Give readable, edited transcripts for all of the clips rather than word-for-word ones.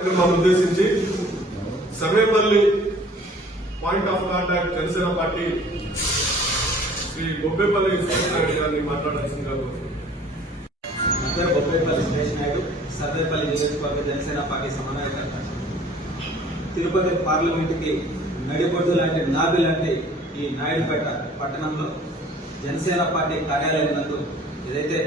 ఉద్దేశించి Sarvepalli point of contact Janasena party Shri Bobbepalli Suresh Naidu గారిని మాట్లాడాల్సిందిగా బొబ్బేపల్లి సురేష్ నాయుడు సర్వేపల్లి నియోజకవర్గ జనసేన పార్టీ సమన్వయకర్త. తిరుపతి పార్లమెంటుకి నడిబొడ్డు లాంటి నాబి లాంటి ఈ నాయుడుపేట పట్టణంలో జనసేన పార్టీ కార్యాలయం నందు ఏదైతే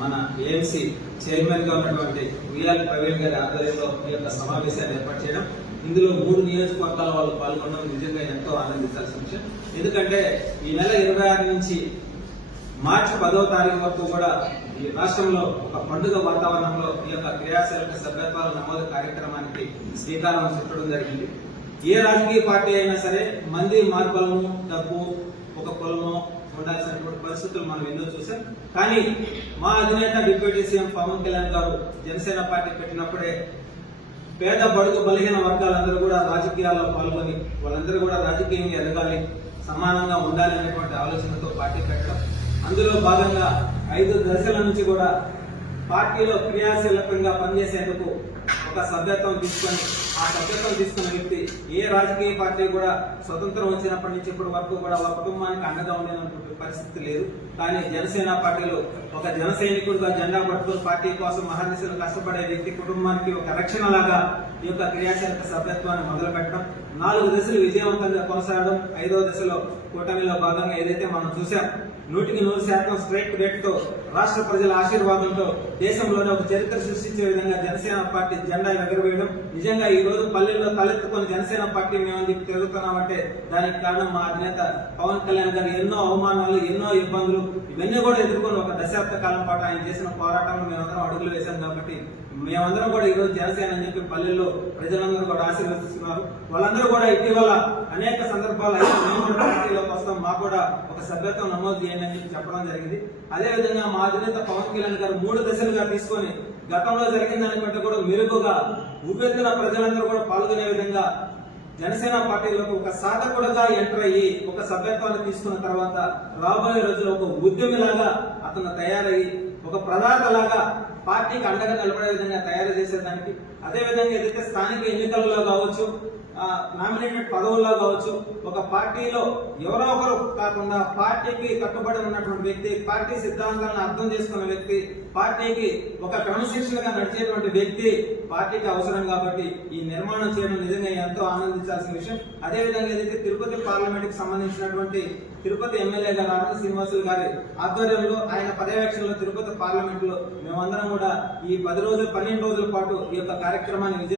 మన ఏఎంసీ చైర్మన్ గా ఉన్నటువంటి విఆర్ ప్రవీణ్ గారి ఆధ్వర్యంలో ఈ యొక్క సమావేశాన్ని ఏర్పాటు చేయడం, ఇందులో 3 నియోజకవర్గాల వాళ్ళు పాల్గొనడం నిజంగా ఎంతో ఆనందించాల్సిన విషయం. ఎందుకంటే ఈ నెల 26 నుంచి మార్చి 10వ తారీఖు వరకు కూడా ఈ రాష్ట్రంలో ఒక పండుగ వాతావరణంలో ఈ యొక్క క్రియాశీలక సభ్యత్వాల నమోదు కార్యక్రమానికి శ్రీకారం చుట్టడం జరిగింది. ఏ రాజకీయ పార్టీ అయినా సరే మంది మార్బలము డబ్బు ఒక పొలము ఉండాల్సినటువంటి పరిస్థితులు మనం ఎన్నో చూసాం. కానీ మా అధినేత డిప్యూటీ సీఎం పవన్ కళ్యాణ్ గారు జనసేన పార్టీ పెట్టినప్పుడే పేద బడుగు బలహీన వర్గాలందరూ కూడా రాజకీయాల్లో పాల్గొని వాళ్ళందరూ కూడా రాజకీయంగా ఎదగాలి, సమానంగా ఉండాలి అనేటువంటి ఆలోచనతో పార్టీ పెట్టడం, అందులో భాగంగా 5 దశల నుంచి కూడా పార్టీలో క్రియాశీలకంగా పనిచేసేందుకు ఒక సభ్యత్వం తీసుకొని ఆ సభ్యత్వం తీసుకున్న వ్యక్తి ఏ రాజకీయ పార్టీ కూడా స్వతంత్రం వచ్చినప్పటి నుంచి ఇప్పటి వరకు కూడా వాళ్ళ కుటుంబానికి అండగా ఉండేటువంటి పరిస్థితి లేదు. కానీ జనసేన పార్టీలో ఒక జన సైనికుడిగా జెండా పట్టుకుని పార్టీ కోసం మహర్నిశలు కష్టపడే వ్యక్తి కుటుంబానికి ఒక రక్షణ లాగా ఈ యొక్క క్రియాశీలక సభ్యత్వాన్ని మొదలు పెట్టడం, 4 దశలు విజయవంతంగా కొనసాగడం, 5వ దశలో కూటమిలో భాగంగా ఏదైతే మనం చూసాం 100% స్ట్రైక్ రేట్ తో రాష్ట్ర ప్రజల ఆశీర్వాదంతో దేశంలోనే ఒక చరిత్ర సృష్టించే విధంగా జనసేన పార్టీ జెండా ఎగరవేయడం, నిజంగా ఈ రోజు పల్లెల్లో తలెత్తుకొని జనసేన పార్టీ మేము తిరుగుతున్నామంటే దానికి కారణం మా అధినేత పవన్ కళ్యాణ్ గారు ఎన్నో అవమానాలు, ఎన్నో ఇబ్బందులు ఇవన్నీ కూడా ఎదుర్కొని ఒక దశాబ్ద కాలం పాటు ఆయన చేసిన పోరాటంలో మేమందరం అడుగులు వేశాం. కాబట్టి మేమందరం కూడా ఈ రోజు జనసేన అని చెప్పి పల్లెల్లో ప్రజలందరూ కూడా ఆశీర్వదిస్తున్నారు. వాళ్ళందరూ కూడా ఇటీవల అనేక సందర్భాలు మేము కూడా పార్టీలోకి వస్తాం, మాకు కూడా ఒక సభ్యత్వం నమోదు చేయండి అని చెప్పి చెప్పడం జరిగింది. అదేవిధంగా మా అధినేత పవన్ కళ్యాణ్ గారు 3 దశలుగా తీసుకొని గతంలో జరిగిన దానికంటే కూడా మెరుగుగా ఉపెత్తున ప్రజలందరూ కూడా పాల్గొనే విధంగా జనసేన పార్టీలోకి ఒక సాధకుడుగా ఎంటర్ అయ్యి ఒక సభ్యత్వాన్ని తీసుకున్న తర్వాత రాబోయే రోజుల్లో ఒక ఉద్యమిలాగా అతను తయారయ్యి ఒక ప్రదాతలాగా పార్టీకి అండగా నిలబడే విధంగా తయారు చేసేదానికి, అదేవిధంగా ఏదైతే స్థానిక ఎన్నికల్లో కావచ్చు, నామినేటెడ్ పదవుల్లో కావచ్చు, ఒక పార్టీలో ఎవరో ఒకరు కాకుండా పార్టీకి కట్టుబడి ఉన్నటువంటి వ్యక్తి, పార్టీ సిద్ధాంతాలను అర్థం చేసుకున్న వ్యక్తి, పార్టీకి ఒక క్రమశిక్షణగా నడిచేటువంటి వ్యక్తి పార్టీకి అవసరం. కాబట్టి ఈ నిర్మాణం చేయడం నిజంగా ఎంతో ఆనందించాల్సిన విషయం. అదేవిధంగా ఏదైతే తిరుపతి పార్లమెంట్ కి సంబంధించినటువంటి తిరుపతి ఎమ్మెల్యే గారు ఆర్ఎన్ శ్రీనివాసులు గారి ఆధ్వర్యంలో ఆయన పర్యవేక్షణలో తిరుపతి పార్లమెంట్ లో మేమందరం కూడా ఈ 12 రోజుల పాటు ఈ యొక్క కార్యక్రమాన్ని